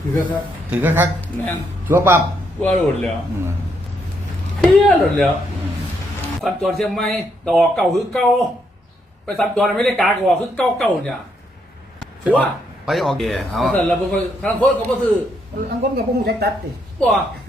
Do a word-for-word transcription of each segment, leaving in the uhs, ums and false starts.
ถือครับถือก็คักแม่นชัวร์ปั๊บว่าหลุดแล้วอืมเฮียหลุดแล้วสัญจรเชียงใหม่ดอกเก่าคือเก่าไปสัญจรอเมริกาก็ว่าคือเก่าเก่าเนี่ยถือว่าไปออกเดย์เอาแต่เราเป็นคนทางคนก็บ่ซื้ออังคนกับพวกมึงจักตัดดิบ่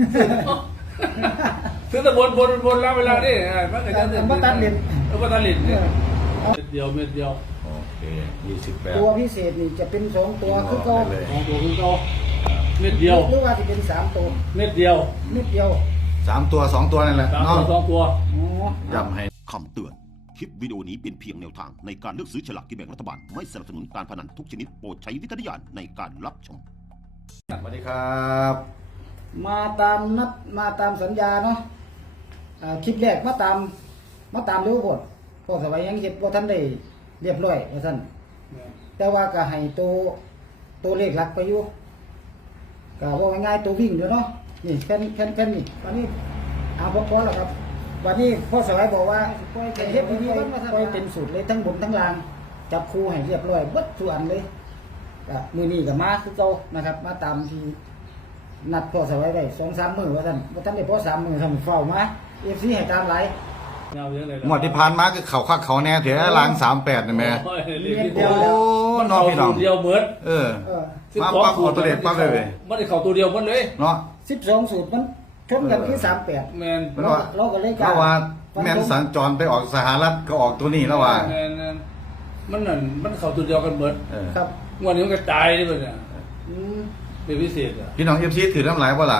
ซื้อแต่บนบนบนแล้วเวลานี่มันก็จะอันบ่ตัดเล่นเออบ่ตัดลิ้นเนี่ยเม็ดเดียวเม็ดเดียวโอเคยี่สิบแปดตัวพิเศษนี่จะเป็นสองตัวคือเก็เลยของตัวคือเก่าเม็ดเดียวหรือว่าจะเป็นสามตัวเม็ดเดียวนิดเดียวสามตัวสองตัวนั่นแหละสามเนาะตัวสองตัวอ๋อย้ำให้คำเตือน คลิปวิดีโอนี้เป็นเพียงแนวทางในการเลือกซื้อฉลากกินแบ่งรัฐบาล ไม่สนับสนุนการพนันทุกชนิดโปรดใช้วิจารณญาณในการรับชมสวัสดีครับมาตามนัดมาตามสัญญาเนาะอ่าคลิปแรกมาตามมาตามเร็วโพดพอสบายยังเฮ็ดบ่ทันได้เรียบร้อยว่าซั่นแต่ว่าก็ให้ตัวตัวเลขหลักไปอยู่ก็ว่าง่ายๆตัววิ่งอยู่เนาะนี่แค่นแค่นแค่นนี่ตอนนี้เอาพอๆแล้วครับ วันนี้พ่อสบายบอกว่าให้เฮ็ดดีๆมันปล่อยเต็มสูตรเลยทั้งบนทั้งล่าง จับคู่ให้เรียบร้อยเบิดทุกอันเลยก็มื้อนี้ก็มาคือเก่านะครับ มาตามที่นัดพ่อสบายไว้สองสามมื้อว่าซั่นบ่ทันได้พอสามมื้อทำเฝ้ามา เอฟ ซี ให้ตามหลายเงาเยอะเลยหมวดที่ผ่านมาคือเขาคักเขาแน่เถอะล้างสามแปดนี่แม่โอ้ยเรียนเดีเดียยว วโอ้น้องพี่น้องเดียวเหมือนเออเออมาปั๊บออโตเรตปั๊บเลยเว้ยมันได้เข้าตัวเดียวหมดเลยเนาะสิบสองสูตรมันชนกันคือสามแปดแมนเพราะว่าเราก็เลยกเพราะว่าแม่นสัญจรไปออกสหรัฐก็ออกตัวนี้แล้วว่าแมนแมนมันนั่นมันเข้าตัวเดียวกันเหมือนเออครับงวันนี้มันกระจายได้ป่ะเนี่ยอืมเป็นพิเศษอ่ะพี่น้องเอฟซีถือน้ำลายบ่ล่ะ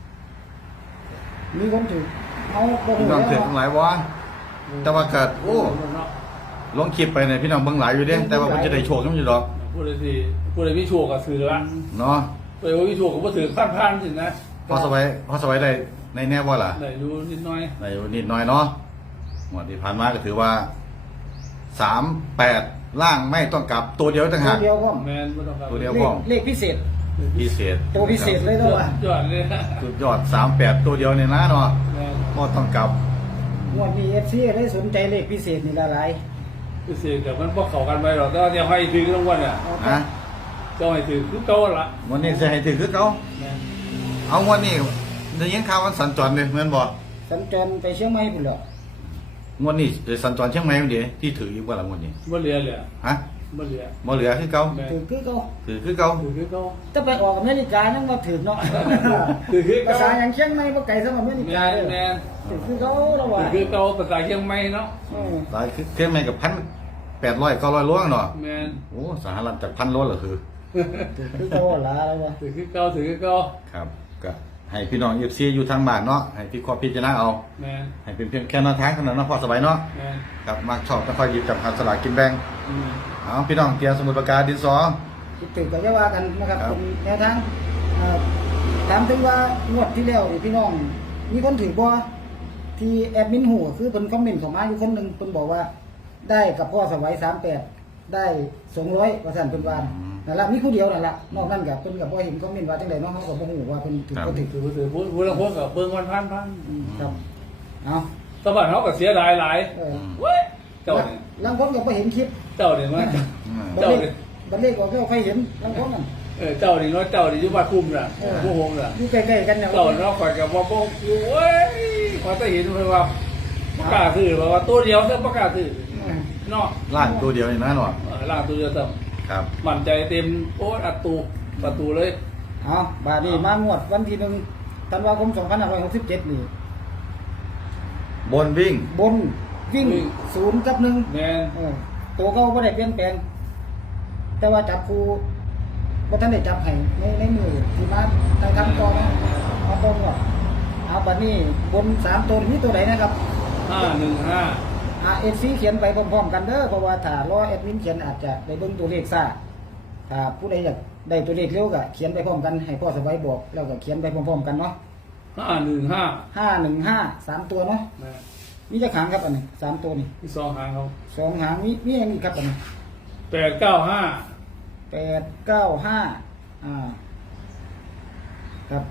มีคนถือเอาบ่พี่ฮู้น้องถือแล้วน้ำลายบ่แต่ว่าเกิดโอ้ลงคลิปไปเนี่ยพี่น้องเบิ่งหลายอยู่เด้แต่ว่ามันจะได้โชคกันอยู่ดอกพูดเลยสิพูดเลยพี่โชคกับสื่อละเนาะไปว่าพี่โชคกับว่าสื่อพันพันสินะพอสบายพอสบายได้ในแน่บ่ล่ะได้ดูนิดหน่อยในนิดหน่อยเนาะหมดที่ผ่านมาก็ถือว่าสามแปดล่างไม่ต้องกลับตัวเดียวต่างตัหาว กเดียวก็แมนไม่ต้องการตัวเดียวเลขเลขพิเศษพิเศษตัวพิเศษเลยยเนาะอว่าดยอดเลยนะสุดยอดสามแปดตัวเดียวเนี่ยนะเนาะแมนก็ต้องกลับงวดนี้ เอฟ ซี ได้สนใจเลขพิเศษนี่หลายพิเศษแต่มันพวกเขากันไปหรอกแต่ว่าเดี๋ยวให้ถือรางวัลเนี่ยๆเอานะเจ้าให้ถือคือเก่าละวันนี้จะให้ถือคือเขาแมนเอาวันนี้ได้ยินข่าววันสัญจรเลยเหมือนบ่สัญจรไปเชียงใหม่พุ่นเหรองวดนี้จะสัญจรเชียงใหม่เดี๋ยวที่ถืออยู่บ่ล่ะงวดนี้บ่เหลือเลยฮะบ่เหลือบ่เหลือคือเก่าแมนถือคือเขาถือคือเก่าถือคือเก่าถ้าไปออกอเมริกายังบ่ถือเนาะถือคือภาเก่าษาอย่างเชียงใหม่บ่ไกลสำหรับอเมริแมกาน เลยแมนถือคือเขาแล้วว่าถือคือเก่าภาษาเชียงใหม่เนาะเออหลายคือเครื่องใหม่กับพันแปดร้อยเก้าร้อยโลเนาะแมนโอ้สหรัฐจากพันโลเหรอคือถือคือเขาล่ะแล้วว่าถือคือเก่าถือคือเก่าครับก็ให้พี่น้องเอฟซีอยู่ทางบ้านเนาะให้พี่ขอพิจารณาเอาแมนให้เป็นเพียงแค่แนวทางเท่านั้นเนาะพอสบายเนาะแมนครับมักชอบต้องคอยหยิบจับหาสลากกินแบ่งอืมเอาพี่น้องเตรียมสมุดปากกาดินสอคิดถึงก็จะว่ากันนะครับครับเป็นแนวทางเอ่อถามถึงว่างวดที่แล้วนี่พี่น้อง มีคนถือบ่ที่แอดมินหูคือเพิ่นคอมเมนต์เข้ามาอยู่คนหนึงเพิ่นบอกว่า ได้กับพ่อสวัยสามแปดได้สองร้อยว่าซั่นเพิ่นว่านั่นล่ะมีผู้เดียวนั่นล่ะนอกนั้นก็เพิ่นก็บ่เห็นคอมเมนต์ว่าจังไดเนาะเฮาก็บ่ฮู้ว่าเพิ่นถือบ่ถือถือถือพูดพูดแล้วพวกกับเบิ่งวันพันพันอืมครับเอาสะบัดเขาก็เสียดายหลายเออเว้ยเจ้าเนี่ยลางคนก็บ่เห็นคลิปเจ้าเนี่ยมันอืมบัดเลขบัดเลขออกแล้วใครเห็นลางคนนั่นเออเจ้านี่เนาะเจ้านี่อยู่บ้านคุ้มน่ะเออผู้โฮมน่ะอยู่ใกล้ๆกันเนี่ยเจ้าเนาะข่อยกับว่าบ่อยู่เว้ยพอจะเห็นเพิ่นว่าประกล้าศซื้อว่าตัวเดียวเท่าประกล้าศซื้อเนาะล่างตัวเดียวนี่นะเนาะเออล่างตัวเดียวเท่าครับมั่นใจเต็มโอ้อัดตูประตูเลยเอาบาดนี้มางวดวันที่หนึ่งธันวาคมสองพันห้าร้อยหกสิบเจ็ดนี่บนวิ่งบนวิ่งศูนย์กับหนึ่งแม่นเออตัวเขาไม่ได้เปลี่ยนแปลง แต่ว่าจับครูว่าท่านได้จับให้ในในมือที่มาทางทำกองเอาตรงหรอกเอาบัดนี้บนสามตัวนี้ตัวไหนนะครับห้าหนึ่งห้าอาเอฟซีเขียนไปพร้อมๆกันเด้อเพราะว่าถ้ารอแอดมินเขียนอาจจะได้เบิ่งตัวเลขซ่าถ้าผู้ใดอยากได้ตัวเลขเร็วก็เขียนไปพร้อมกันให้พ่อสบายบอกแล้วก็เขียนไปพร้อมๆกันเนาะห้าหนึ่งห้าห้าหนึ่งห้าสามตัวเนาะแม่นมีจะขางครับอันนี้สามตัวนี่ที่สองหางเขาสองหางมีมีอะไรอีกครับอันนี้แปดเก้าห้าแปดเก้าห้าอ่าครับ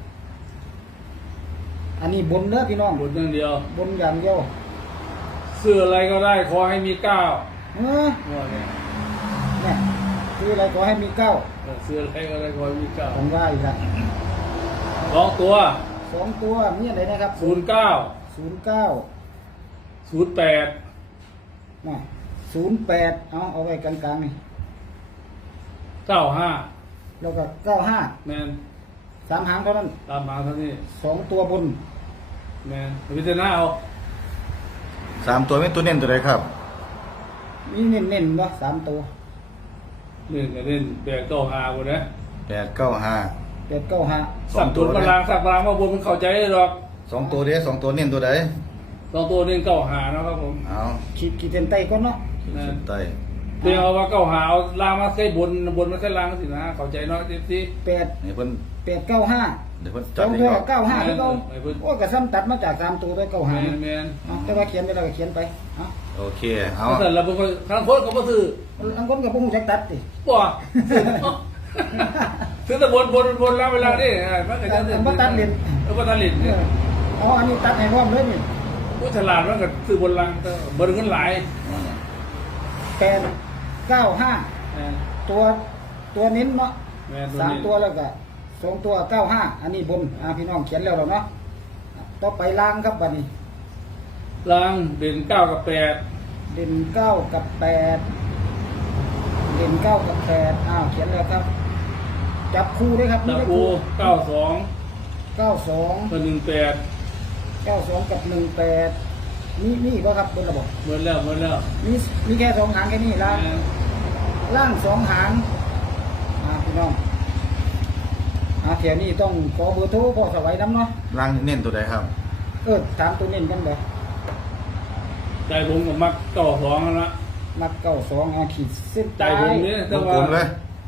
อันนี้บนเด้อพี่น้องบทอย่างเดียวบนอย่างเดียวซื้ออะไรก็ได้ขอให้มีเก้าเออว่าเนี่ยเนี่ยคือออะไรขอให้มีเก้าเออซื้ออะไรก็อะไรก็มีเก้าผมว่าอีกละสองตัวสองตัวมีอะไรนะครับศูนย์เก้าศูนย์เก้าศูนย์แปดน่ะศูนย์แปดเอาเอาไว้กลางๆนี่เก้าห้าแล้วก็เก้าห้าแมนสามหางเท่านั้นตามมาเท่านี้สองตัวบนแมนพิจารณาเอาสามตัวไม่ตัวเน้นตัวใดครับมีเน้นๆเนาะสามตัวเล่นก็เล่นแบกเก้าหาหมดนะแปดเก้าห้าแปดเก้าห้าสับตุนพลังสับพลังมาบนมันเข้าใจได้หรอกสองตัวเด้สองตัวเน้นตัวใดสองตัวเล่นเก้าหานะครับผมเอาขีดขีดเส้นใต้ก่อนเนาะขีดเส้นใต้เดี๋ยวเอาว่าเก้าหาเอาลางมาใส่บนบนมาใส่ลางสินะเข้าใจเนาะเต็มที่แปดให้เพิ่นแปดเก้าห้าเดี๋ยวเพิ่นสจัอดงอีกตัวรอบเก้าห้าแล้วก็ไม่เพิ่นโอ้กระซ้ำตัดมาจากสามตัวด้วยเก้าแมห้านแมนเอาแต่ว่าเขียนไปแล้วก็เขียนไปเอาโอเคเอาถ้าเสร็จแล้วบางคนทางคนก็บ่ซื้ออันคนกับพวกมึงจะตัดดิบ่ซื้อแต่บนบนบนแล้วเวลานี่มันก็จะอันบ่ตัดเลนเออบ่ตัดลิ้นเออเอาอันนี้ตัดให้พร้อมเลยนี่ผู้ฉลาดมันก็ซื้อบนลังบ่ได้เงินหลายแปดเก้าห้าแม่นตัวตัวเน้นเนาะแม่นสามตัวแล้วก็สองตัวเก้าห้าอันนี้บนอ่าพี่น้องเขียนแล้วหรอเนาะต่อไปล่างครับบัดนี้ลังเด่นเก้ากับแปดเด่นเก้ากับแปดเด่นเก้ากับแปดอ้าวเขียนแล้วครับ จับคู่ด้วยครับตะได้ปูเก้าสองเก้าสองกับหนึ่งแปดเก้าสองกับหนึ่งแปดนี่นี่ก็ครับบนระบบหมดแล้วหมดแล้วมีมีแค่สองหางแค่นี้ล่างแม่นล่างสองหางอ่าพี่น้องอ่าแถวนี้ต้องขอเบอร์โทรพ่อสวัยน้ำเนาะล่างเน้นตัวใดครับเออถามตัวเน้นกันเลยใจผมกับมักเก้าสองนั่นละนักเก้าสองอาขีดเส้นใจใต้ผมเนี่ยว แต่งว่ากลมเลยว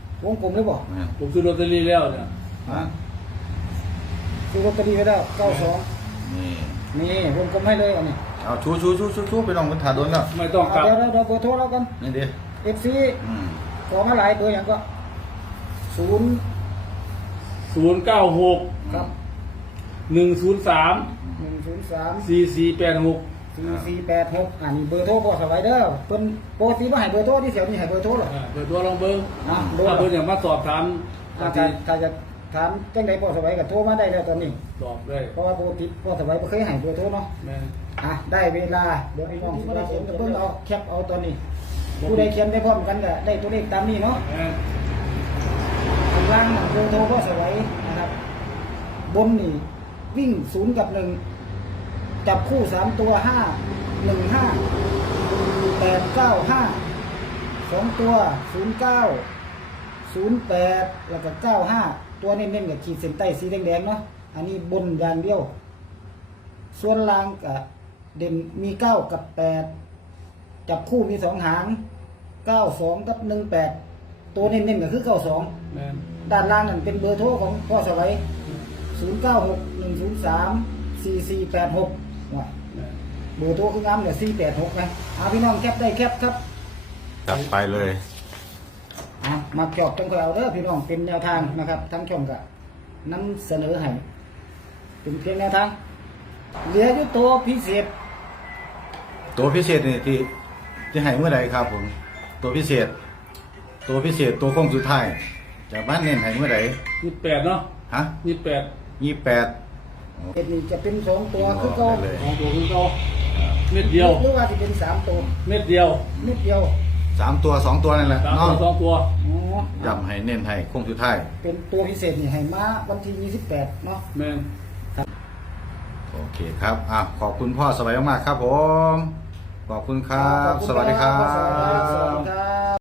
งกลมเลยบ่เนี่ยผมซื้อลอตเตอรี่แล้วเนี่ยอ่ะซื้อลอตเตอรี่ไปแล้วเก้าสองนี่นี่วงกลมให้เลยอันนี้เอาชูชูชูชูชูไปลองบนถาดโดนแล้วไม่ต้องกลับเดี๋ยวเดี๋ยวเดี๋ยวเบอร์โทรแล้วกันนี่ดิเอฟซีอืมขอมาหลายเบอร์อย่างก็ศูนย์ศูนย์เก้าหกครับหนึ่งศูนย์สามหนึ่งศูนย์สามสี่สี่แปดหกสี่สี่แปดหกอันนี้เบอร์โทรพ่อสวัยเด้อเพิ่นปกติว่าให้เบอร์โทรที่เสียวนี่ให้เบอร์โทรหรอเปิดตัวลองเบิ้งอ่ะดูถ้าเบิ้งอย่างมาสอบถามถ้าบางจะทีถ้าจะถามจังใดพ่อสวัยก็โทรมาได้แล้วตอนนี้สอบได้เพราะว่าปกติพ่อสวัยบ่เคยให้เบอร์โทรเนาะแม่นอ่ะได้เวลาเดี๋ยวพี่น้องที่บ่ได้เขียนก็เบิ่งเอาแคปเอาตอนนี้ ผู้ใดเขียนได้พร้อมกันก็ได้ตัวเลขตามนี้เนาะแม่นข้างล่างเบอร์โทรพ่อสวัยนะครับ บนนี่วิ่งศูนย์กับหนึ่งจับคู่สามตัวห้าหนึ่งห้าแปดเก้าห้าสองตัวศูนย์เก้าศูนย์แปดแล้วก็เก้าห้าตัวเน้นๆกับขีดเส้นใต้สีแดงๆเนาะอันนี้บนอย่างเดียว ส่วนล่างกับเด่นมีเก้ากับแปดจับคู่มีสองหางเก้าสองกับหนึ่งแปดตัวเน้นๆก็คือเก้าสองแม่นด้านล่างนั่นเป็นเบอร์โทรของพ่อสวัยศูนย์เก้าหกหนึ่งศูนย์สามสี่สี่แปดหกแม่นเบอร์โทรคืองามเนี่ยสี่แปดหกนะเอาพี่น้องแคปได้แคปครับจัดไปเลยอ่ะมาจอบจังก็เอาเด้อพี่น้องเป็นแนวทางนะครับ ทั้งช่องก็นำเสนอให้เป็นเพียงแนวทางเหลืออยู่ตัวพิเศษตัวพิเศษนี่ที่ที่ให้เมื่อใดครับผม ตัวพิเศษ ตัวพิเศษตัวโค้งสุดท้ายจะบ้านเน้นให้เมื่อใดยี่สิบแปดเนาะฮะยี่สิบแปดยี่แปดเอ็ดนี่จะเป็นสองตัวคือเก็ได้เลยของตัวคุณโตเม็ดเดียวหรือว่าจะเป็นสามตัวเม็ดเดียวนิดเดียวสามตัวสองตัวนั่นแหละสามเนาะตัวสองตัวอ๋อย้ำให้เน้นให้โค้งสุดท้ายเป็นตัวพิเศษนี่ให้มาวันที่ยี่สิบแปดเนาะแม่นโอเคครับอ่ะขอบคุณพ่อสบายมากๆครับผม ขอบคุณครับขอณสวัสดีครัสวัสดีครับบสวัสดีครับ